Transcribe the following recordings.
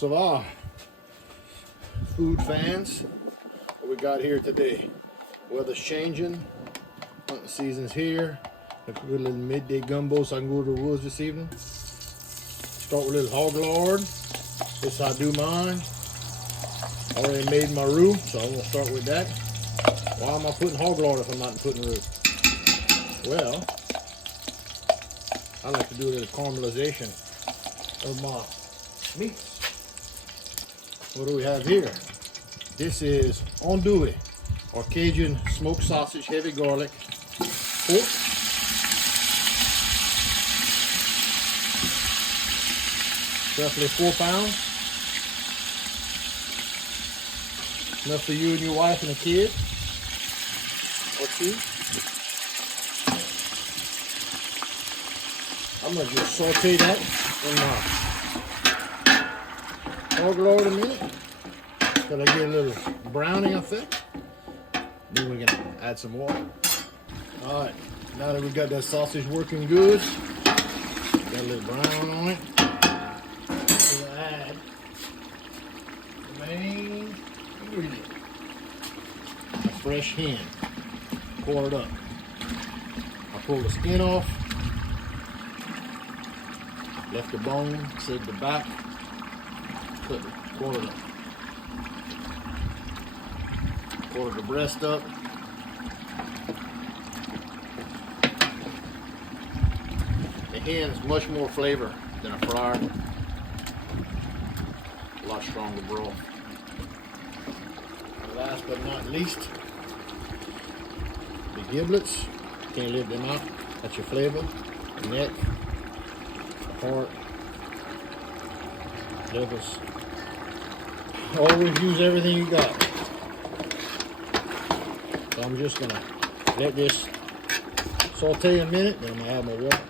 ça va? Food fans, what we got here today? Weather's changing, hunting season's here. A good little midday gumbo so I can go to the woods this evening. Start with a little hog lard. This is how I do mine. Already made my roux, so I'm gonna start with that. Why am I putting hog lard if I'm not putting roux? Well, I like to do a little caramelization of my meats. What do we have here? This is andouille, or Cajun smoked sausage, heavy garlic, pork. Roughly 4 pounds. Enough for you and your wife and a kid, or 2. I'm gonna just saute that in my hog lard a minute till I get a little browning effect. Then we can add some water. All right, now that we got that sausage working good, got a little brown on it, we'll add the main ingredient, a fresh hen, quartered up. I pulled the skin off. Left the bone, saved the back, cut the quarter up. Quarter the breast up. The hen is much more flavor than a fryer. A lot stronger broth. And last but not least, the giblets. Can't leave them out. That's your flavor. The neck. Heart, livers. Always use everything you got. So I'm just gonna let this saute a minute, then I'm gonna add my water.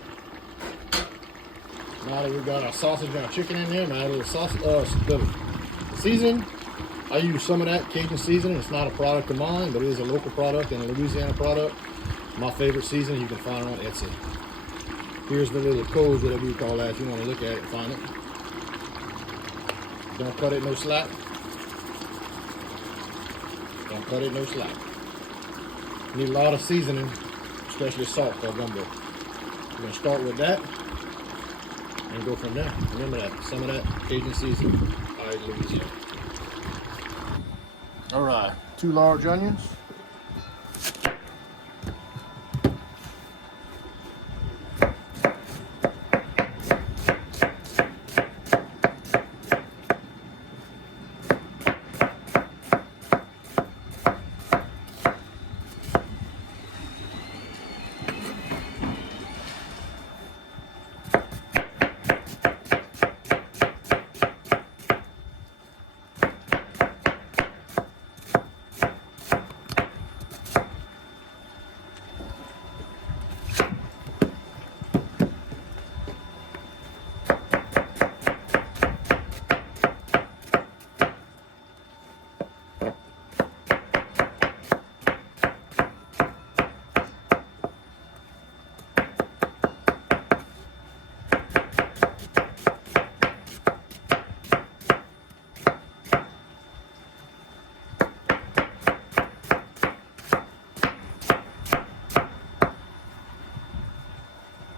Now that we've got our sausage and our chicken in there, I'm gonna add a little sausage, the seasoning. I use some of that Cajun seasoning. It's not a product of mine, but it is a local product and a Louisiana product. My favorite seasoning you can find on Etsy. Here's the little code, whatever you call that, if you want to look at it and find it. Don't cut it no slack. Don't cut it no slack. Need a lot of seasoning, especially salt for gumbo. We're going to start with that and go from there. Remember that, some of that Cajun seasoning. All right, Louisiana. All right, 2 large onions.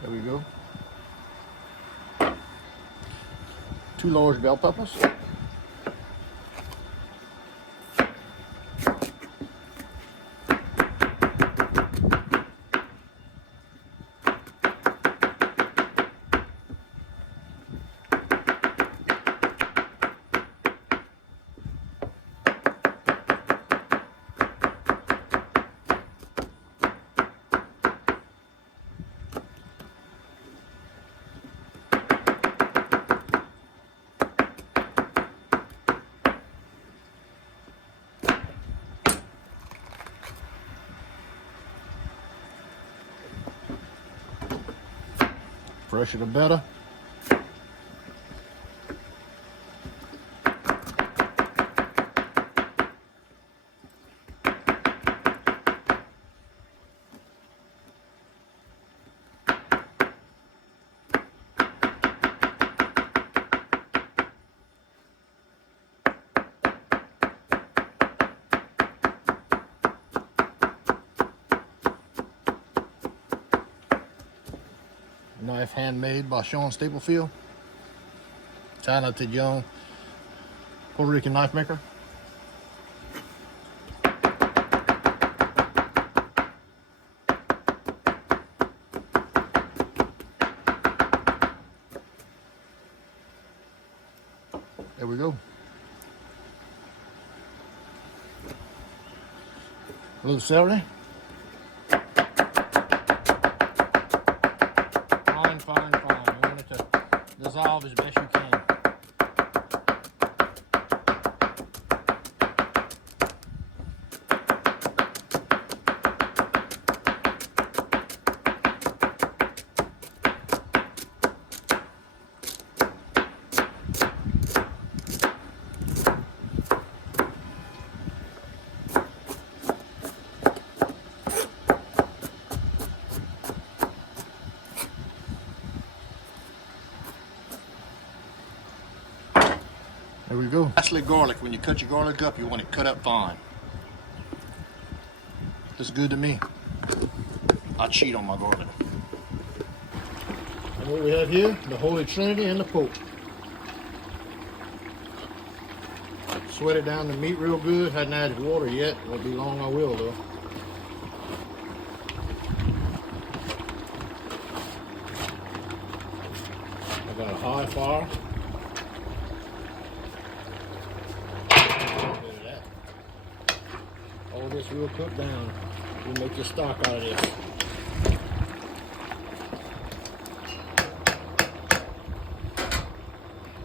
There we go. 2 large bell peppers. Fresher the better. knife handmade by Sean Staplefield, talented young Puerto Rican knife maker. There we go. A little celery. Fine, fine, fine. You want it to dissolve as best you can. There we go. Lastly, garlic. When you cut your garlic up, you want it cut up fine. Looks good to me. I cheat on my garlic. And what we have here, the Holy Trinity and the Pope. Sweat it down the meat real good. Hadn't added water yet. Won't be long, I will though. I got a high fire. All this real cooked down. We make the stock out of this.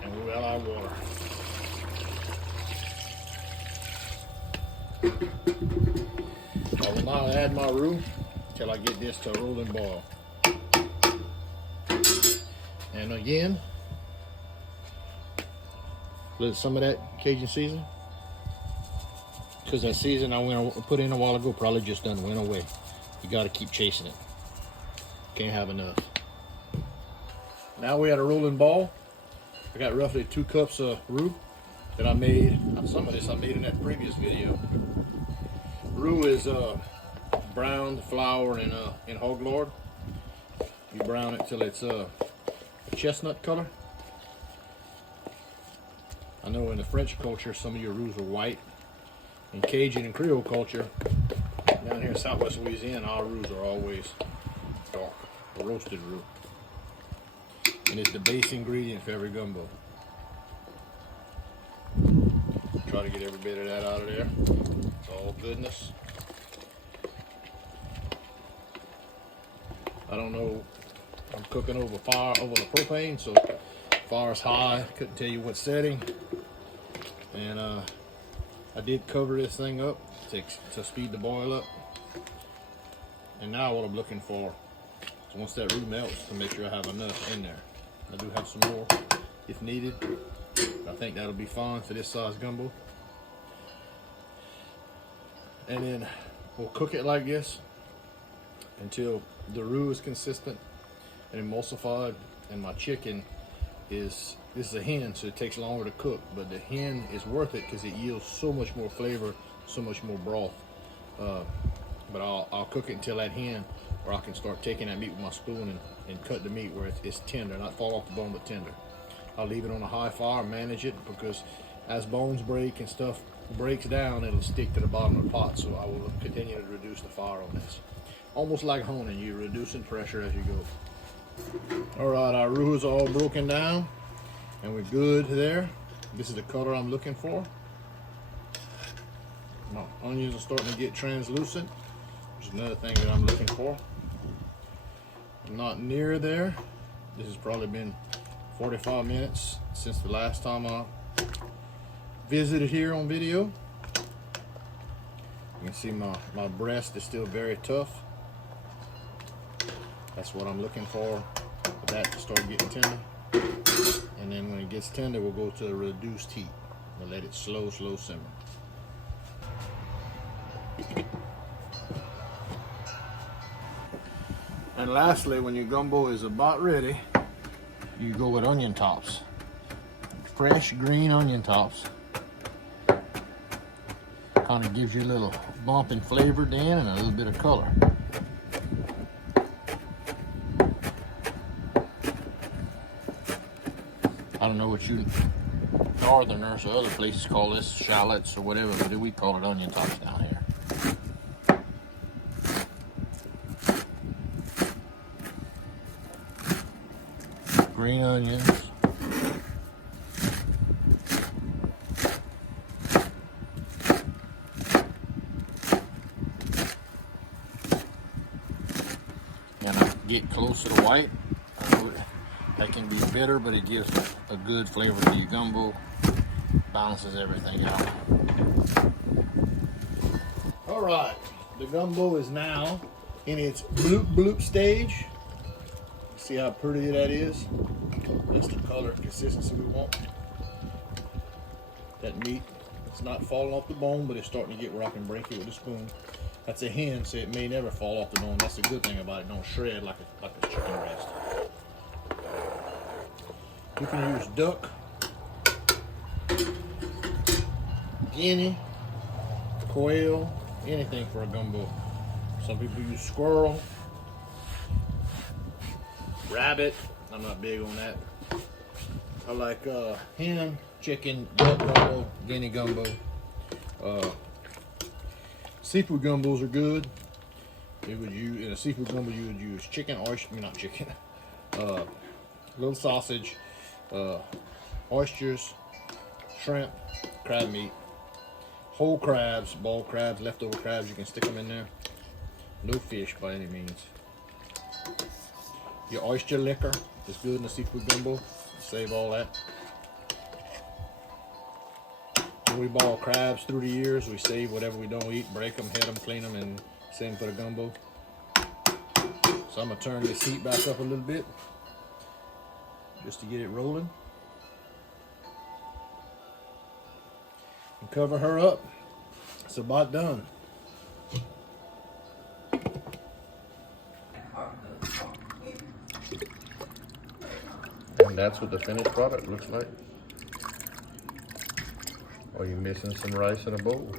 And we well our water. I will not add my roux until I get this to a rolling boil. And again, some of that Cajun seasoning. Because that season I put in a while ago probably just done went away. You got to keep chasing it. Can't have enough. Now we had a rolling ball. I got roughly 2 cups of roux that I made. Some of this I made in that previous video. Roux is browned flour in hog lard. You brown it till it's a chestnut color. I know in the French culture some of your roux are white. In Cajun and Creole culture, down here in Southwest Louisiana, our roux are always dark, roasted roux. And it's the base ingredient for every gumbo. Try to get every bit of that out of there. It's all goodness. I don't know, I'm cooking over the propane, so fire's high, couldn't tell you what setting. And I did cover this thing up to speed the boil up. And now what I'm looking for is once that roux melts, to make sure I have enough in there. I do have some more if needed. I think that'll be fine for this size gumbo. And then we'll cook it like this until the roux is consistent and emulsified. And my chicken this is a hen, so it takes longer to cook, but the hen is worth it because it yields so much more flavor, so much more broth. But I'll cook it until that hen, where I can start taking that meat with my spoon and cut the meat where it's tender, not fall off the bone, but tender. I'll leave it on a high fire, manage it, because as bones break and stuff breaks down, it'll stick to the bottom of the pot. So I will continue to reduce the fire on this. Almost like honing, you're reducing pressure as you go. All right, our roux is all broken down and we're good there. This is the color I'm looking for. My onions are starting to get translucent, which is another thing that I'm looking for. I'm not near there. This has probably been 45 minutes since the last time I visited here on video. You can see my breast is still very tough. That's what I'm looking for that to start getting tender. And then when it gets tender, we'll go to a reduced heat. We'll let it slow simmer. And lastly, when your gumbo is about ready, you go with onion tops. Fresh green onion tops. Kind of gives you a little bump in flavor then and a little bit of color. don't know what you northerners or other places call this, shallots or whatever, but we call it onion tops down here. Green onions. And I get close to the white. That can be bitter, but it gives a good flavor to your gumbo. Balances everything out. All right, the gumbo is now in its bloop bloop stage. See how pretty that is? That's the color consistency we want. That meat, it's not falling off the bone, but it's starting to get where I can break it with a spoon. That's a hen, so it may never fall off the bone. That's a good thing about it. Don't shred like a chicken breast. You can use duck, guinea, quail, anything for a gumbo. Some people use squirrel, rabbit. I'm not big on that. I like hen, chicken, duck gumbo, guinea gumbo. Seafood gumbos are good. In a seafood gumbo, you would use chicken, oyster, not chicken, little sausage, oysters, shrimp, crab meat, whole crabs, boiled crabs, leftover crabs, you can stick them in there. No fish by any means. Your oyster liquor is good in a seafood gumbo. Save all that. When we boil crabs through the years, we save whatever we don't eat, break them, head them, clean them, and same for the gumbo. So I'm gonna turn this heat back up a little bit just to get it rolling. And cover her up. It's about done. And that's what the finished product looks like. Are you missing some rice in a bowl?